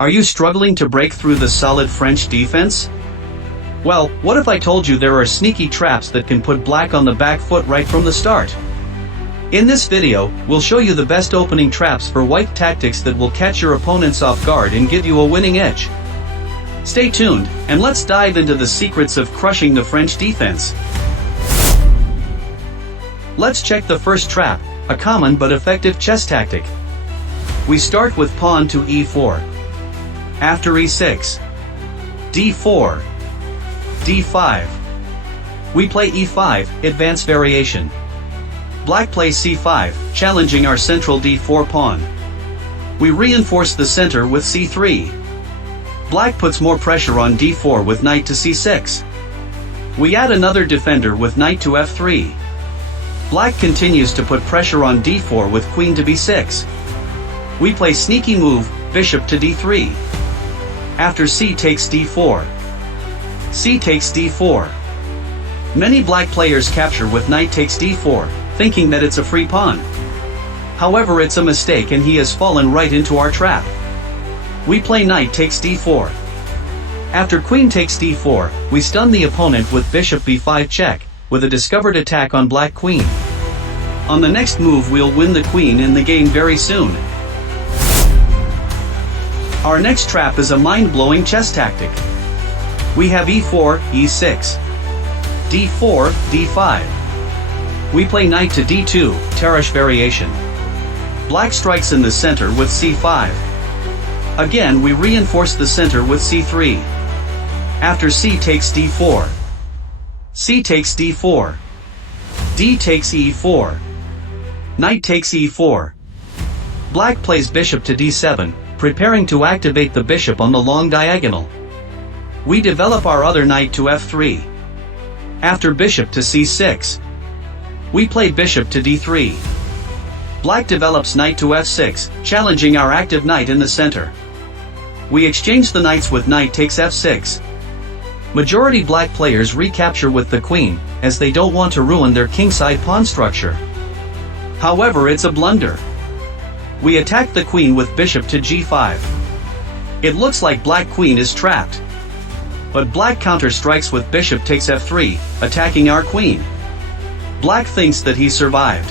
Are you struggling to break through the solid French defense? Well, what if I told you there are sneaky traps that can put black on the back foot right from the start? In this video, we'll show you the best opening traps for white tactics that will catch your opponents off guard and give you a winning edge. Stay tuned, and let's dive into the secrets of crushing the French defense. Let's check the first trap, a common but effective chess tactic. We start with pawn to e4. After e6, d4, d5. We play e5, advance variation. Black plays c5, challenging our central d4 pawn. We reinforce the center with c3. Black puts more pressure on d4 with knight to c6. We add another defender with knight to f3. Black continues to put pressure on d4 with queen to b6. We play sneaky move, bishop to d3. After c takes d4. C takes d4. Many black players capture with knight takes d4, thinking that it's a free pawn. However, it's a mistake and he has fallen right into our trap. We play knight takes d4. After queen takes d4, we stun the opponent with bishop b5 check, with a discovered attack on black queen. On the next move we'll win the queen in the game very soon. Our next trap is a mind-blowing chess tactic. We have e4, e6, d4, d5. We play knight to d2, Tarrasch variation. Black strikes in the center with c5. Again we reinforce the center with c3. After c takes d4. C takes d4. D takes e4. Knight takes e4. Black plays bishop to d7, preparing to activate the bishop on the long diagonal. We develop our other knight to f3. After bishop to c6. We play bishop to d3. Black develops knight to f6, challenging our active knight in the center. We exchange the knights with knight takes f6. Majority black players recapture with the queen, as they don't want to ruin their kingside pawn structure. However, it's a blunder. We attack the queen with bishop to g5. It looks like black queen is trapped. But black counter-strikes with bishop takes f3, attacking our queen. Black thinks that he survived.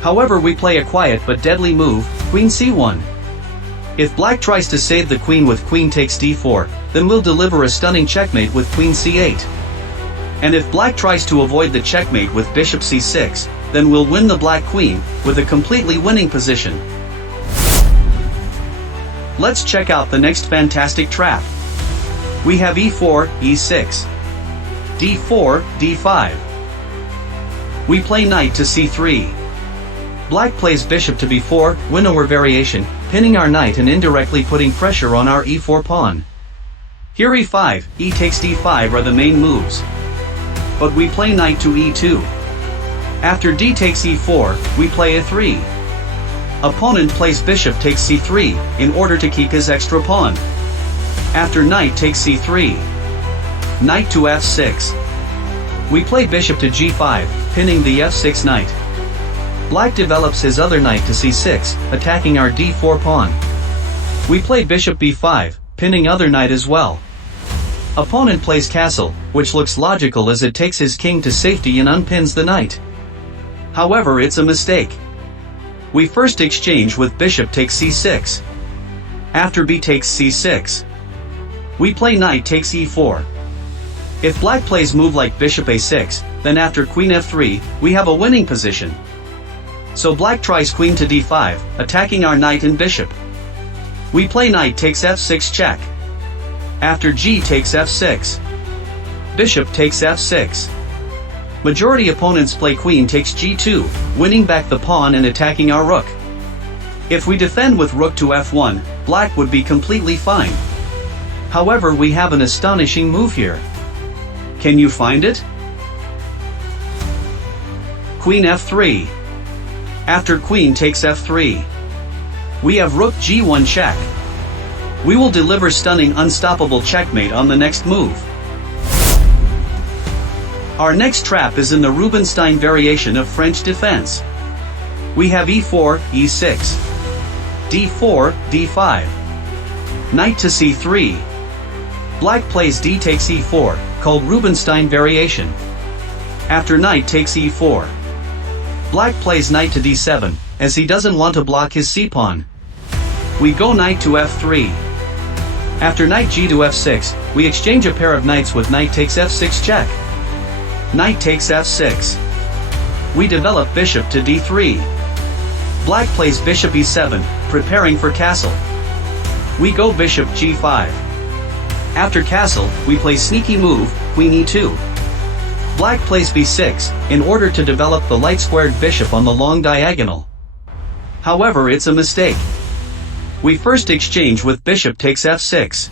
However, we play a quiet but deadly move, queen c1. If black tries to save the queen with queen takes d4, then we'll deliver a stunning checkmate with queen c8. And if black tries to avoid the checkmate with bishop c6, then we'll win the black queen, with a completely winning position. Let's check out the next fantastic trap. We have e4, e6, d4, d5. We play knight to c3. Black plays bishop to b4, winnower variation, pinning our knight and indirectly putting pressure on our e4 pawn. Here e5, e takes d5 are the main moves. But we play knight to e2. After d takes e4, we play a3. Opponent plays bishop takes c3, in order to keep his extra pawn. After knight takes c3. Knight to f6. We play bishop to g5, pinning the f6 knight. Black develops his other knight to c6, attacking our d4 pawn. We play bishop b5, pinning other knight as well. Opponent plays castle, which looks logical as it takes his king to safety and unpins the knight. However, it's a mistake. We first exchange with bishop takes c6. After b takes c6. We play knight takes e4. If black plays move like bishop a6, then after queen f3, we have a winning position. So black tries queen to d5, attacking our knight and bishop. We play knight takes f6 check. After g takes f6. Bishop takes f6. Majority opponents play queen takes g2, winning back the pawn and attacking our rook. If we defend with rook to f1, black would be completely fine. However, we have an astonishing move here. Can you find it? Queen f3. After queen takes f3. We have rook g1 check. We will deliver stunning unstoppable checkmate on the next move. Our next trap is in the Rubinstein variation of French defense. We have e4, e6, d4, d5. Knight to c3. Black plays d takes e4, called Rubinstein variation. After knight takes e4. Black plays knight to d7, as he doesn't want to block his c-pawn. We go knight to f3. After knight g to f6, we exchange a pair of knights with knight takes f6 check. Knight takes f6. We develop bishop to d3. Black plays bishop e7, preparing for castle. We go bishop g5. After castle, we play sneaky move, queen e2. Black plays b6, in order to develop the light-squared bishop on the long diagonal. However, it's a mistake. We first exchange with bishop takes f6.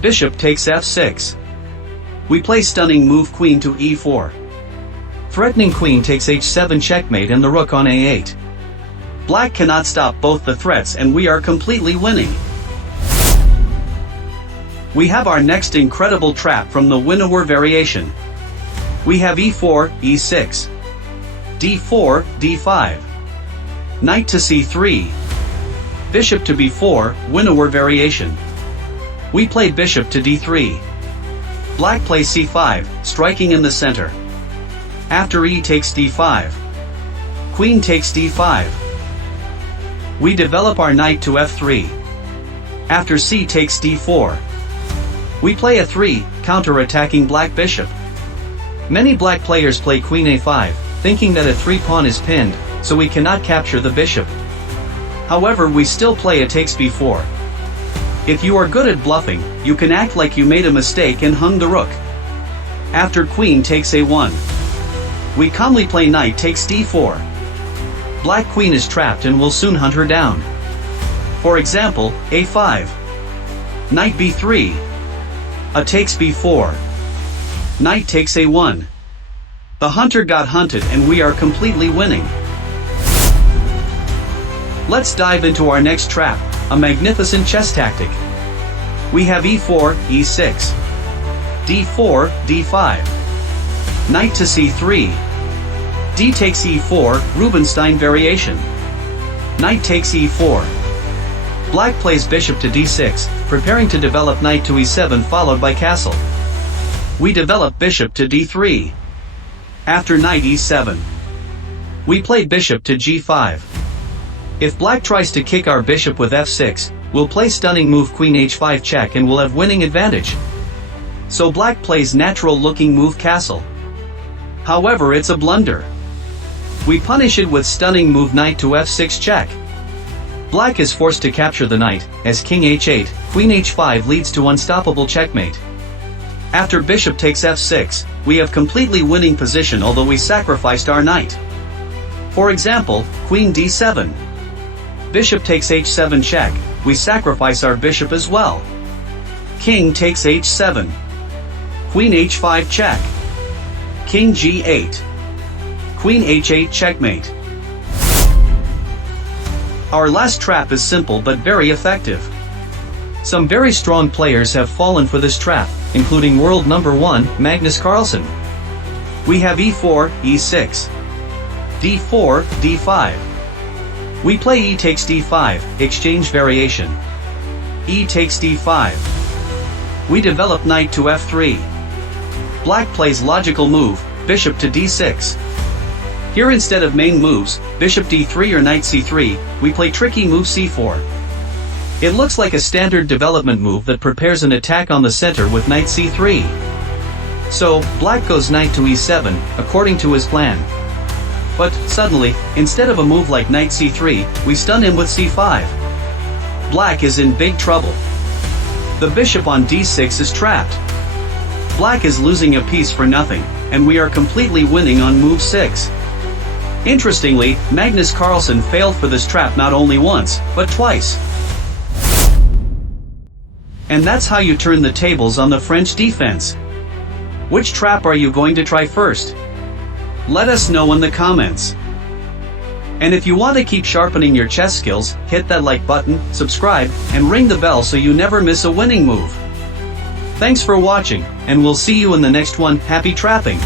Bishop takes f6. We play stunning move queen to e4. Threatening queen takes h7 checkmate and the rook on a8. Black cannot stop both the threats and we are completely winning. We have our next incredible trap from the Winnower variation. We have e4, e6. d4, d5. Knight to c3. Bishop to b4, Winnower variation. We play bishop to d3. Black plays c5, striking in the center. After e takes d5. Queen takes d5. We develop our knight to f3. After c takes d4. We play a 3, counter-attacking black bishop. Many black players play queen a5, thinking that a 3-pawn is pinned, so we cannot capture the bishop. However, we still play a takes b4. If you are good at bluffing, you can act like you made a mistake and hung the rook. After queen takes a1. We calmly play knight takes d4. Black queen is trapped and will soon hunt her down. For example, a5. Knight b3. A takes b4. Knight takes a1. The hunter got hunted and we are completely winning. Let's dive into our next trap, a magnificent chess tactic. We have e4, e6. d4, d5. Knight to c3. d takes e4, Rubinstein variation. Knight takes e4. Black plays bishop to d6, preparing to develop knight to e7 followed by castle. We develop bishop to d3. After knight e7. We play bishop to g5. If black tries to kick our bishop with f6, we'll play stunning move queen h5 check and we'll have winning advantage. So black plays natural looking move castle. However, it's a blunder. We punish it with stunning move knight to f6 check. Black is forced to capture the knight, as king h8, queen h5 leads to unstoppable checkmate. After bishop takes f6, we have completely winning position although we sacrificed our knight. For example, queen d7. Bishop takes h7 check, we sacrifice our bishop as well. King takes h7. Queen h5 check. King g8. Queen h8 checkmate. Our last trap is simple but very effective. Some very strong players have fallen for this trap, including world number 1, Magnus Carlsen. We have e4, e6. d4, d5. We play e takes d5, exchange variation. E takes d5. We develop knight to f3. Black plays logical move, bishop to d6. Here instead of main moves, bishop d3 or knight c3, we play tricky move c4. It looks like a standard development move that prepares an attack on the center with knight c3. So, black goes knight to e7, according to his plan. But, suddenly, instead of a move like knight c3, we stun him with c5. Black is in big trouble. The bishop on d6 is trapped. Black is losing a piece for nothing, and we are completely winning on move 6. Interestingly, Magnus Carlsen failed for this trap not only once, but twice. And that's how you turn the tables on the French defense. Which trap are you going to try first? Let us know in the comments. And if you want to keep sharpening your chess skills, hit that like button, subscribe, and ring the bell so you never miss a winning move. Thanks for watching, and we'll see you in the next one. Happy trapping!